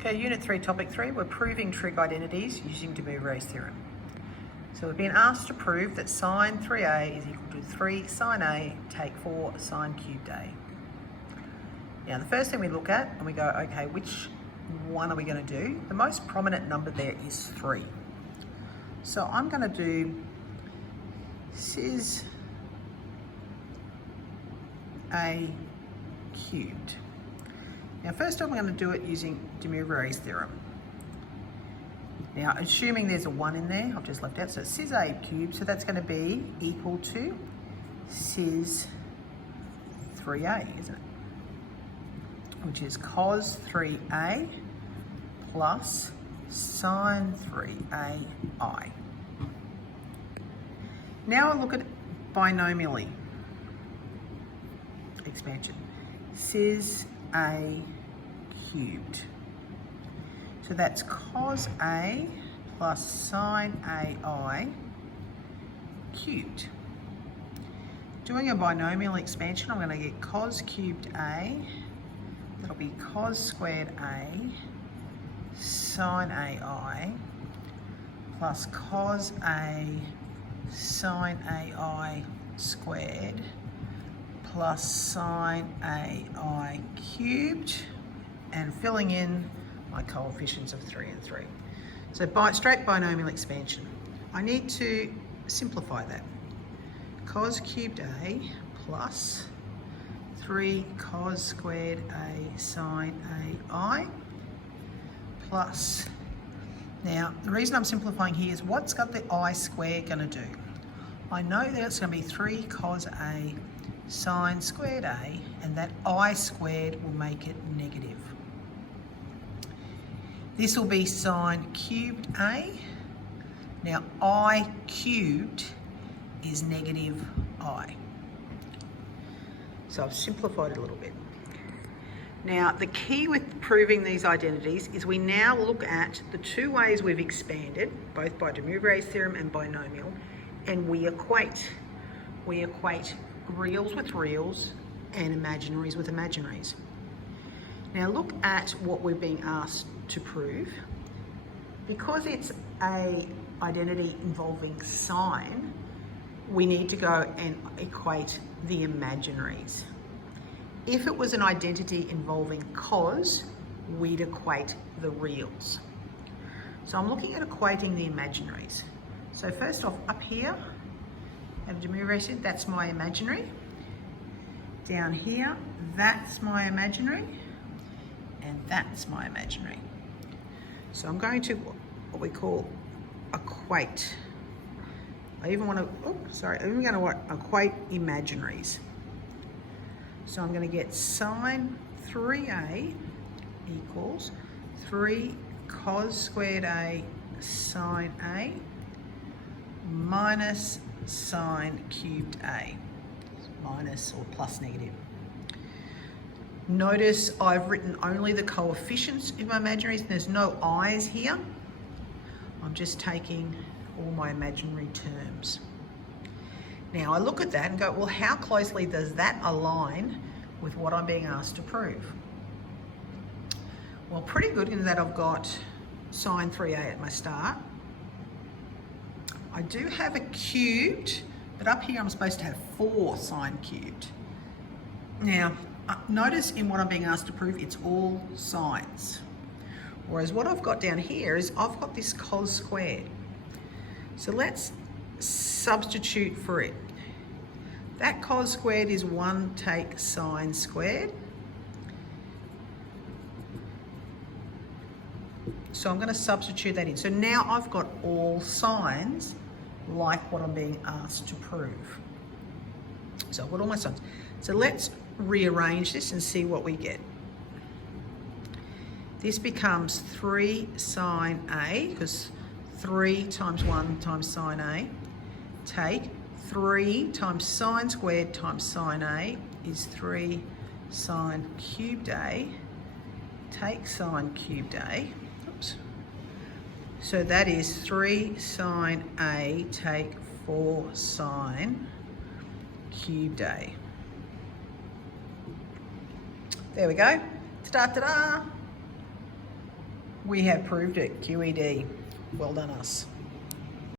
Okay, Unit 3, Topic 3, we're proving trig identities using de Moivre's theorem. So we've been asked to prove that sine 3a is equal to 3 sine a take 4 sine cubed a. Now the first thing we look at, and we go, okay, which one are we going to do? The most prominent number there is 3. So I'm going to do cis a cubed. Now first I'm going to do it using de Moivre's theorem. Now assuming there's a 1 in there, I've just left out, so it's cis a cubed, so that's going to be equal to cis 3a, isn't it? Which is cos 3a plus sine 3ai. Now I look at binomially expansion. Cis a cubed. So that's cos a plus sine ai cubed. Doing a binomial expansion, I'm going to get cos cubed a, that'll be cos squared a sine ai plus cos a sine ai squared plus sine ai cubed, and filling in my coefficients of 3 and 3. So straight binomial expansion. I need to simplify that. Cos cubed a plus 3 cos squared a sine ai plus, now the reason I'm simplifying here is what's got the I squared going to do? I know that it's going to be 3 cos a sine squared a, and that I squared will make it negative. This will be sine cubed a. Now I cubed is negative I. So I've simplified it a little bit. Now the key with proving these identities is we now look at the two ways we've expanded, both by de Moivre's theorem and binomial, and we equate. We equate reals with reals and imaginaries with imaginaries. Now look at what we're being asked to prove. Because it's an identity involving sine, we need to go and equate the imaginaries. If it was an identity involving cos, we'd equate the reals. So I'm looking at equating the imaginaries. So first off, up here, have de Moivre, that's my imaginary. Down here, that's my imaginary. And that's my imaginary. So I'm going to what we call equate. I'm even going to equate imaginaries. So I'm going to get sine 3a equals 3 cos squared a sine a minus sine cubed a, minus or plus negative. Notice I've written only the coefficients in my imaginaries, and there's no i's here. I'm just taking all my imaginary terms. Now I look at that and go, well, how closely does that align with what I'm being asked to prove? Well, pretty good in that I've got sine 3a at my start. I do have a cubed, but up here I'm supposed to have 4 sine cubed. Now, notice in what I'm being asked to prove, it's all sines. Whereas what I've got down here is I've got this cos squared. So let's substitute for it. That cos squared is 1 take sine squared. So I'm going to substitute that in. So now I've got all sines like what I'm being asked to prove. So I've got all my sines. So let's rearrange this and see what we get. This becomes 3 sine a, because 3 times 1 times sine a, take 3 times sine squared times sine a is 3 sine cubed a, take sine cubed a. Oops. So that is 3 sine a take 4 sine cubed a. There we go. Ta-da, ta-da. We have proved it, QED. Well done us.